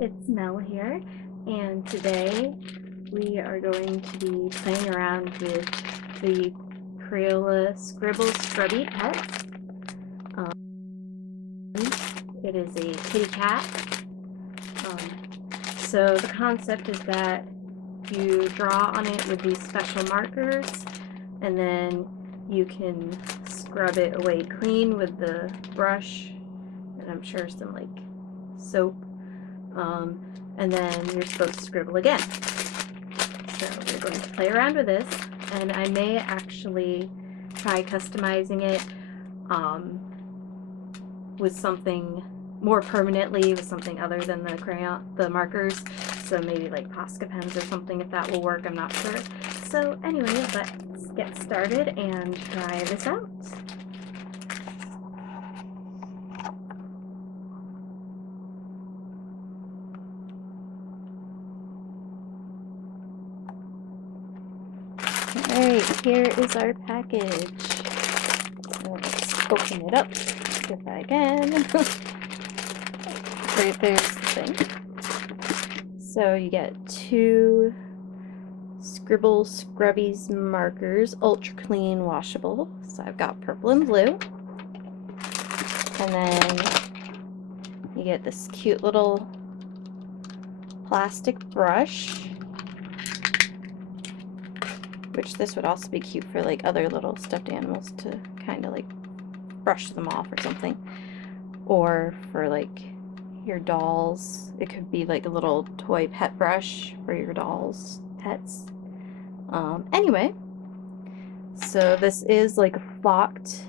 it's Mel here, and today we are going to be playing around with the Crayola Scribble Scrubby pet. It is a kitty cat. So the concept is that you draw on it with these special markers, and then you can scrub it away clean with the brush, and I'm sure some like soap. And then you're supposed to scribble again. So we're going to play around with this, and I may actually try customizing it with something more permanently, with something other than the markers. So maybe like Posca pens or something, if that will work, I'm not sure. So anyway, let's get started and try this out. Alright, here is our package. Let's open it up if I can. Right there's the thing. So you get 2 Scribble Scrubbies markers, ultra clean washable. So I've got purple and blue. And then you get this cute little plastic brush, which this would also be cute for like other little stuffed animals to kind of like brush them off or something. Or for like your dolls, it could be like a little toy pet brush for your dolls' pets. Anyway, so this is like a flocked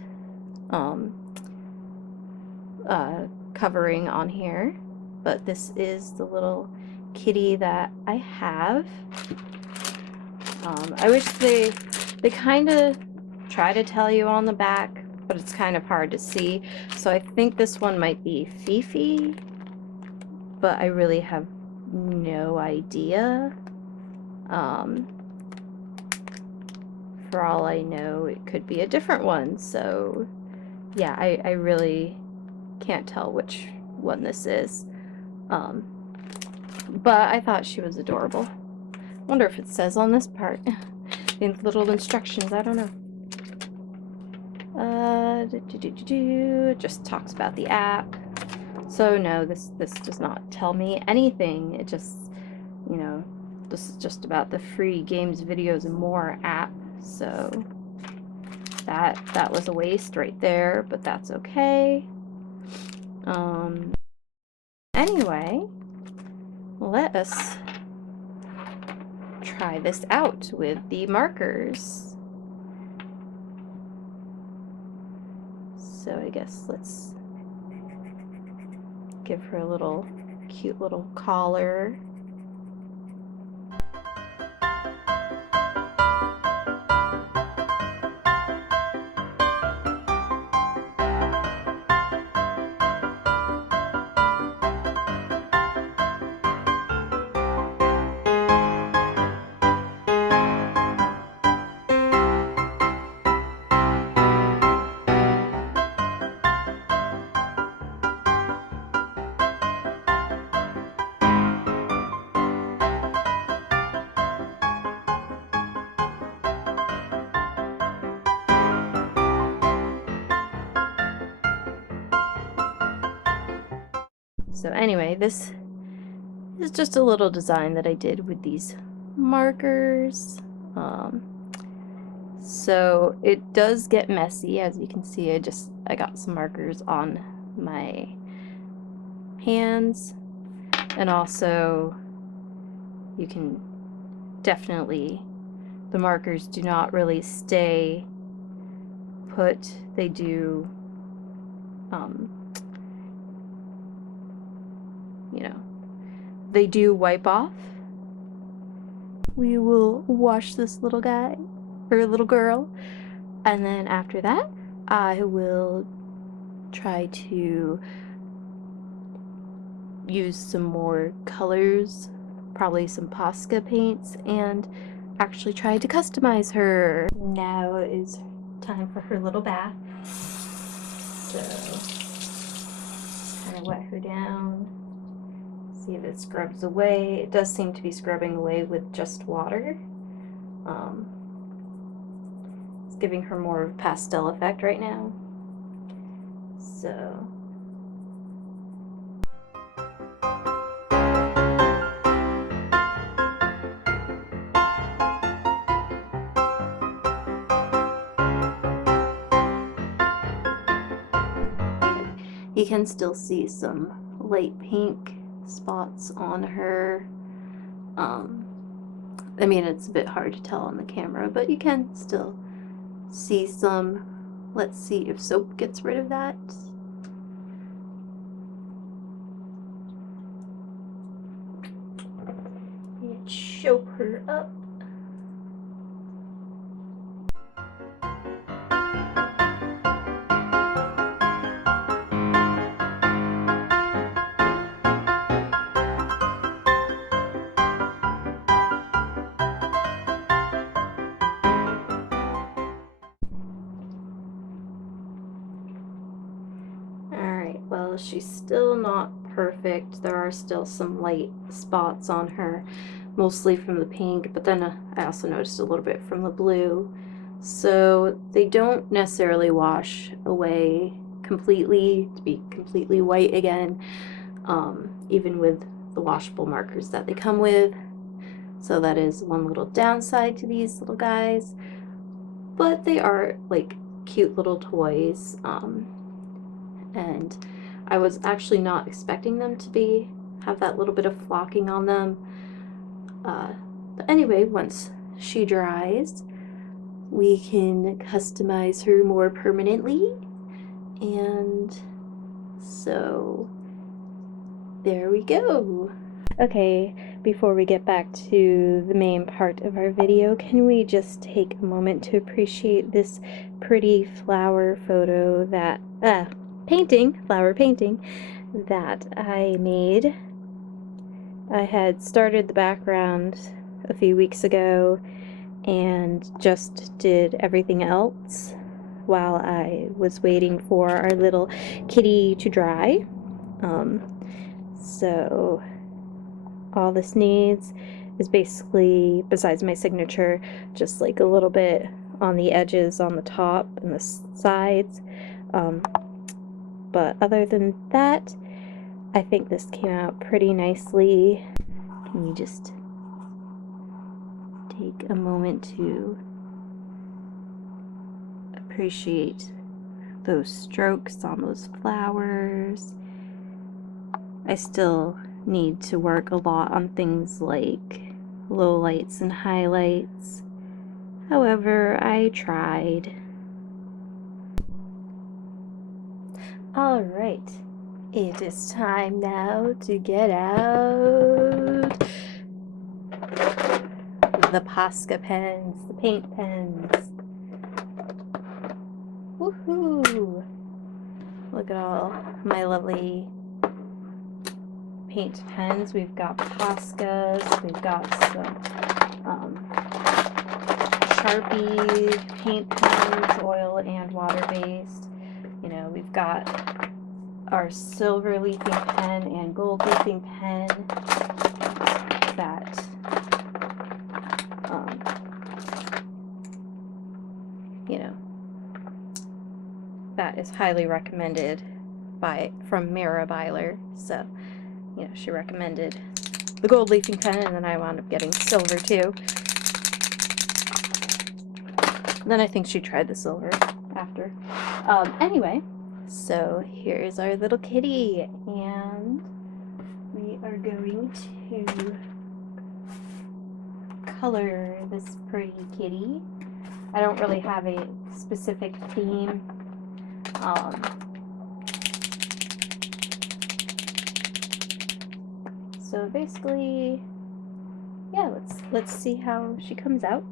covering on here, but this is the little kitty that I have. I wish they kind of try to tell you on the back, but it's kind of hard to see. So I think this one might be Fifi, but I really have no idea. For all I know, it could be a different one. So yeah, I really can't tell which one this is. But I thought she was adorable. Wonder if it says on this part in little instructions. I don't know. It just talks about the app. So no, this does not tell me anything. It just, you know, this is just about the free games, videos, and more app. So that was a waste right there, but that's okay. Anyway, let us try this out with the markers. So I guess let's give her a little cute little collar. So anyway, this is just a little design that I did with these markers. So it does get messy, as you can see. I got some markers on my hands, and also you can definitely, the markers do not really stay put. They do you know, they do wipe off. We will wash this little guy, or little girl, and then after that I will try to use some more colors, probably some Posca paints, and actually try to customize her. Now is time for her little bath. So kind of wet her down See if it scrubs away. It does seem to be scrubbing away with just water. It's giving her more of a pastel effect right now. So you can still see some light pink spots on her. I mean, it's a bit hard to tell on the camera, but you can still see some. Let's see if soap gets rid of that. And soap her up. Well, she's still not perfect. There are still some light spots on her, mostly from the pink, but then I also noticed a little bit from the blue. So they don't necessarily wash away completely to be completely white again, even with the washable markers that they come with. So that is one little downside to these little guys, but they are like cute little toys. And I was actually not expecting them to have that little bit of flocking on them. But anyway, once she dries, we can customize her more permanently. And so there we go. Okay, before we get back to the main part of our video, can we just take a moment to appreciate this pretty flower photo that, flower painting that I made. I had started the background a few weeks ago and just did everything else while I was waiting for our little kitty to dry. So all this needs is basically, besides my signature, just like a little bit on the edges, on the top and the sides. But other than that, I think this came out pretty nicely. Can you just take a moment to appreciate those strokes on those flowers? I still need to work a lot on things like lowlights and highlights. However, I tried. Alright, it is time now to get out the Posca pens, the paint pens. Woohoo! Look at all my lovely paint pens. We've got Poscas, we've got some Sharpie paint pens, oil and water-based. You know, we've got our silver leafing pen and gold leafing pen that you know, that is highly recommended from Mira Byler. So, you know, she recommended the gold leafing pen, and then I wound up getting silver too. Then I think she tried the silver after. Anyway, so here's our little kitty, and we are going to color this pretty kitty. I don't really have a specific theme. So basically, yeah, let's see how she comes out.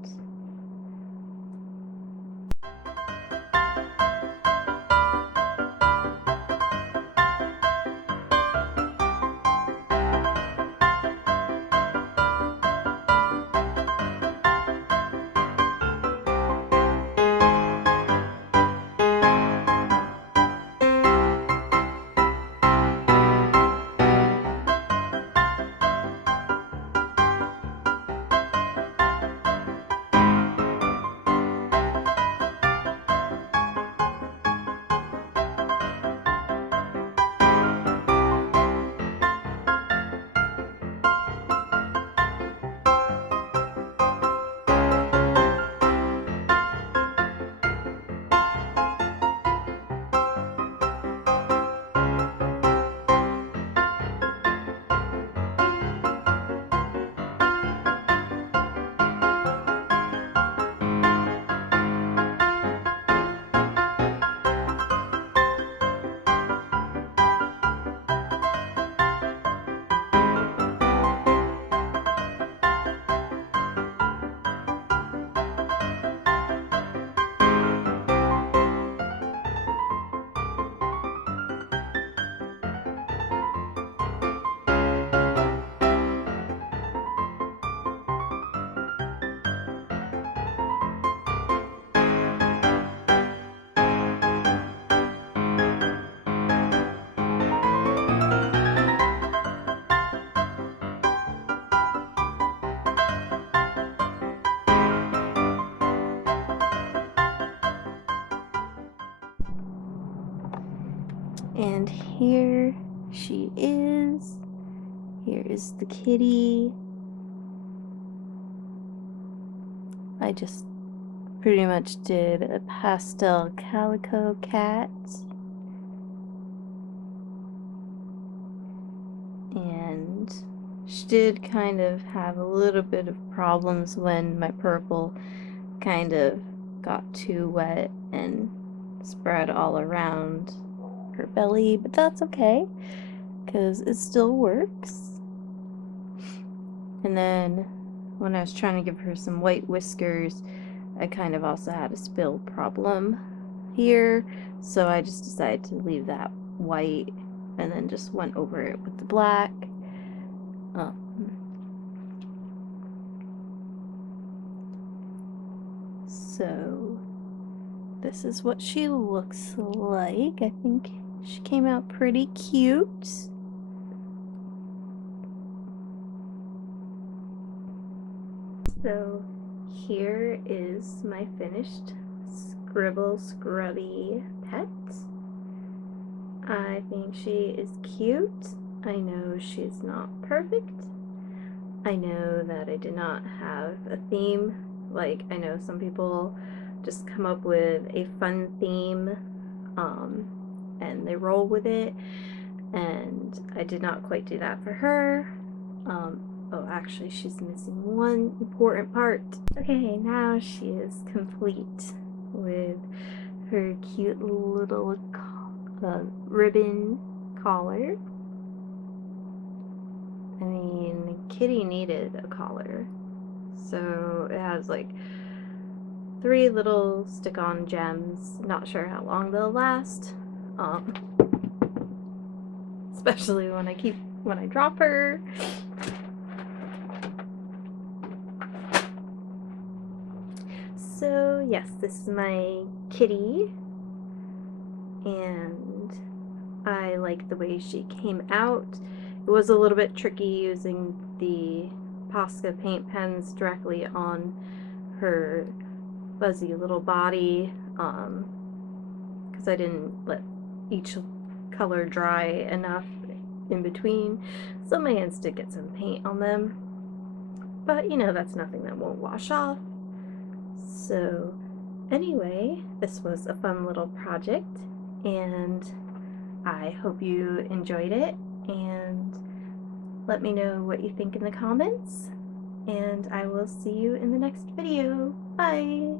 And here she is. Here is the kitty. I just pretty much did a pastel calico cat. And she did kind of have a little bit of problems when my purple kind of got too wet and spread all around her belly, but that's okay because it still works. And then when I was trying to give her some white whiskers, I kind of also had a spill problem here, so I just decided to leave that white and then just went over it with the black. So this is what she looks like. I think she came out pretty cute. So here is my finished Scribble Scrubby pet. I think she is cute. I know she's not perfect. I know that I did not have a theme. Like, I know some people just come up with a fun theme and they roll with it, and I did not quite do that for her. Oh, actually, she's missing one important part. Okay, now she is complete with her cute little ribbon collar. I mean, Kitty needed a collar. So it has like 3 little stick-on gems. Not sure how long they'll last. Especially when I drop her. So yes, this is my kitty, and I like the way she came out. It was a little bit tricky using the Posca paint pens directly on her fuzzy little body, because I didn't let each color dry enough in between, so my hands did get some paint on them, but you know, that's nothing that won't wash off. So anyway, this was a fun little project, and I hope you enjoyed it, and let me know what you think in the comments, and I will see you in the next video. Bye!